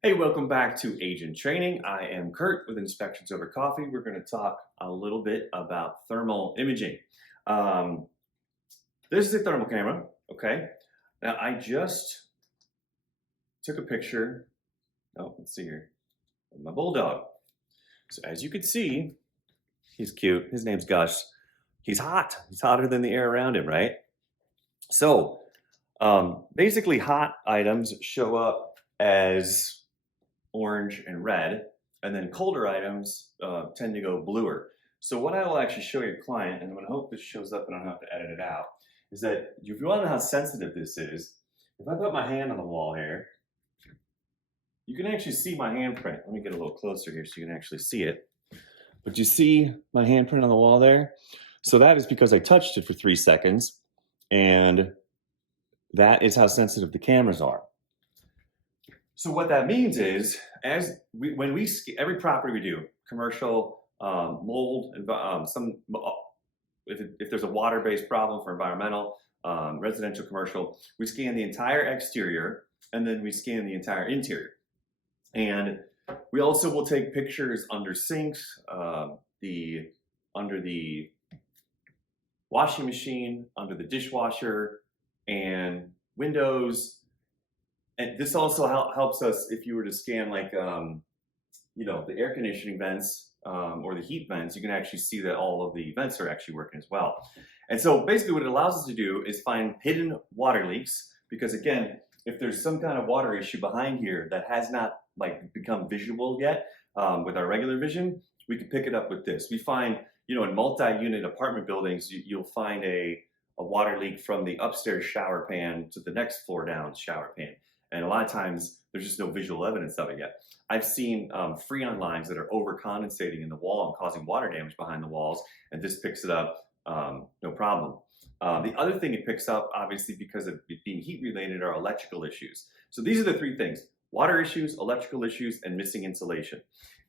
Hey, welcome back to Agent Training. I am Kurt with Inspections Over Coffee. We're going to talk a little bit about thermal imaging. Um, this is a thermal camera, okay? Now, I just took a picture. Oh, let's see here. Of my bulldog. So, as you can see, he's cute. His name's Gus. He's hot. He's hotter than the air around him, right? So, basically, hot items show up as orange and red, and then colder items tend to go bluer. So what I will actually show your client, and I'm going to hope this shows up and I don't have to edit it out, is that if you want to know how sensitive this is, if I put my hand on the wall here, you can actually see my handprint. Let me get a little closer here so you can actually see it. But you see my handprint on the wall there? So that is because I touched it for 3 seconds, and that is how sensitive the cameras are. So what that means is, every property we do, commercial, mold, and if there's a water-based problem for environmental, residential, commercial, we scan the entire exterior and then we scan the entire interior. And we also will take pictures under sinks, under the washing machine, under the dishwasher, and windows. And this also helps us if you were to scan like, the air conditioning vents or the heat vents, you can actually see that all of the vents are actually working as well. And so basically what it allows us to do is find hidden water leaks, because again, if there's some kind of water issue behind here that has not become visual yet with our regular vision, we can pick it up with this. We find, in multi-unit apartment buildings, you'll find a water leak from the upstairs shower pan to the next floor down shower pan. And a lot of times, there's just no visual evidence of it yet. I've seen Freon lines that are over-condensating in the wall and causing water damage behind the walls, and this picks it up, no problem. The other thing it picks up, obviously, because of it being heat-related, are electrical issues. So these are the 3 things: water issues, electrical issues, and missing insulation.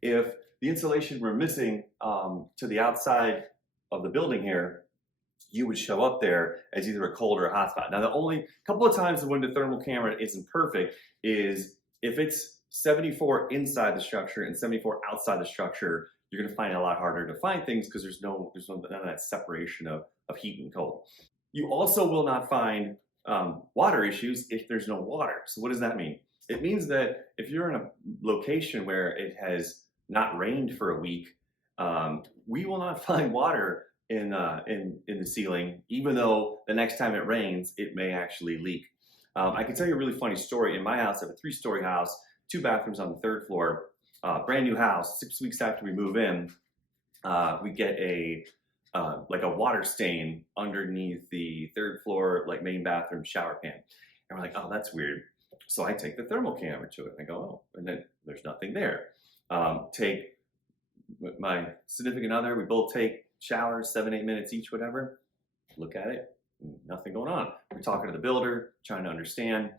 If the insulation were missing to the outside of the building here, you would show up there as either a cold or a hot spot. Now, the only couple of times when the thermal camera isn't perfect is if it's 74 inside the structure and 74 outside the structure, you're going to find it a lot harder to find things because there's none of that separation of heat and cold. You also will not find water issues if there's no water. So what does that mean? It means that if you're in a location where it has not rained for a week, we will not find water in the ceiling, even though the next time it rains, it may actually leak. I can tell you a really funny story. In my house, I have a 3-story house, 2 bathrooms on the 3rd floor, brand new house. 6 weeks after we move in, we get a water stain underneath the 3rd floor, main bathroom shower pan. And we're like, oh, that's weird. So I take the thermal camera to it and I go, oh, and then there's nothing there. Take my significant other, we both take showers, 7-8 minutes each, whatever. Look at it, nothing going on. We're talking to the builder, trying to understand,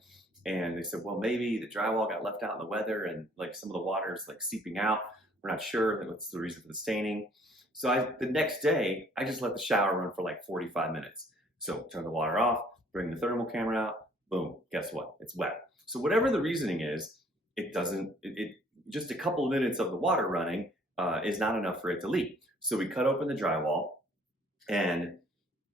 and they said, well, maybe the drywall got left out in the weather and some of the water is seeping out. We're not sure what's the reason for the staining. So the next day, I just let the shower run for 45 minutes. So turn the water off, bring the thermal camera out, boom, guess what? It's wet. So whatever the reasoning is, just a couple of minutes of the water running is not enough for it to leak. So we cut open the drywall, and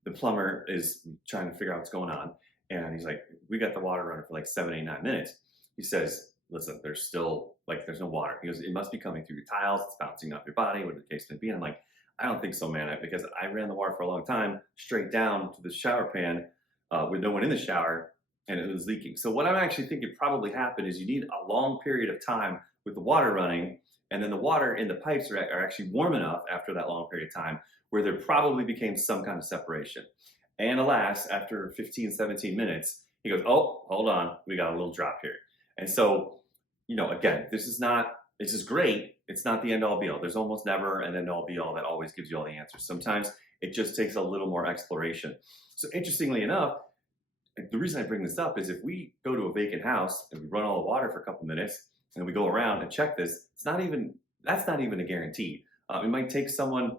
the plumber is trying to figure out what's going on. And he's like, we got the water running for 7, 8, 9 minutes. He says, listen, there's still, there's no water. He goes, it must be coming through your tiles. It's bouncing off your body, whatever the case may be. And I'm like, I don't think so, man, because I ran the water for a long time straight down to the shower pan with no one in the shower, and it was leaking. So what I'm actually thinking probably happened is you need a long period of time with the water running, and then the water in the pipes are actually warm enough after that long period of time where there probably became some kind of separation. And alas, after 15, 17 minutes, he goes, oh, hold on, we got a little drop here. And so, again, this is great. It's not the end all be all. There's almost never an end all be all that always gives you all the answers. Sometimes it just takes a little more exploration. So interestingly enough, the reason I bring this up is if we go to a vacant house and we run all the water for a couple minutes and we go around and check this, that's not even a guarantee. It might take someone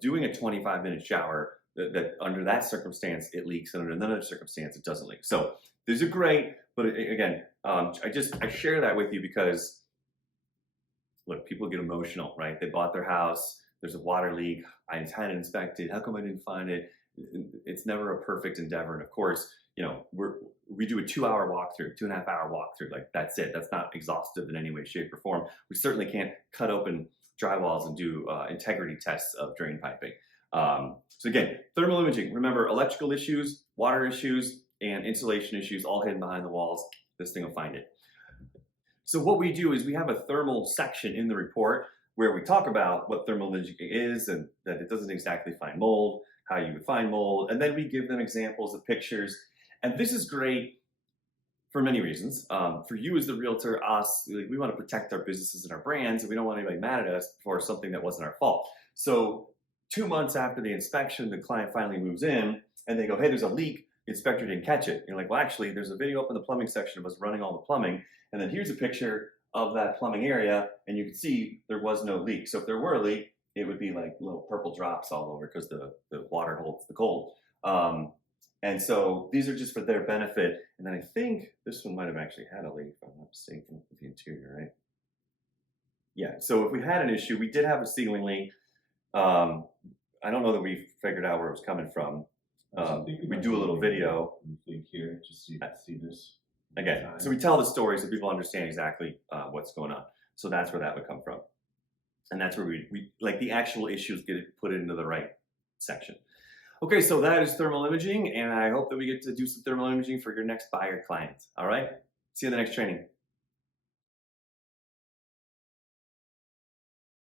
doing a 25-minute shower that under that circumstance it leaks, and under another circumstance it doesn't leak. So these are great, But again, I share that with you because, look, people get emotional, right? They bought their house, there's a water leak, I had it inspected, how come I didn't find it? It's never a perfect endeavor. And of course, you know, we do a 2-hour walkthrough, 2.5-hour walkthrough, like that's it. That's not exhaustive in any way, shape, or form. We certainly can't cut open drywalls and do integrity tests of drain piping. So again, thermal imaging, remember electrical issues, water issues, and insulation issues all hidden behind the walls. This thing will find it. So what we do is we have a thermal section in the report where we talk about what thermal imaging is and that it doesn't exactly find mold, how you would find mold, and then we give them examples of pictures. And this is great for many reasons. For you as the realtor, us, we want to protect our businesses and our brands, and we don't want anybody mad at us for something that wasn't our fault. So 2 months after the inspection, the client finally moves in, and they go, hey, there's a leak. The inspector didn't catch it. You're like, well, actually, there's a video up in the plumbing section of us running all the plumbing, and then here's a picture of that plumbing area, and you can see there was no leak. So if there were a leak, it would be like little purple drops all over because the water holds the cold. And so these are just for their benefit. And then I think this one might have actually had a leak, if I'm not mistaken, with the interior, right? Yeah, so if we had an issue, we did have a ceiling leak. I don't know that we figured out where it was coming from. We do a little video. Here, just so you can see this. Again, so we tell the story so people understand exactly what's going on. So that's where that would come from. And that's where we like the actual issues get put into the right section. Okay, so that is thermal imaging, and I hope that we get to do some thermal imaging for your next buyer client. All right, see you in the next training.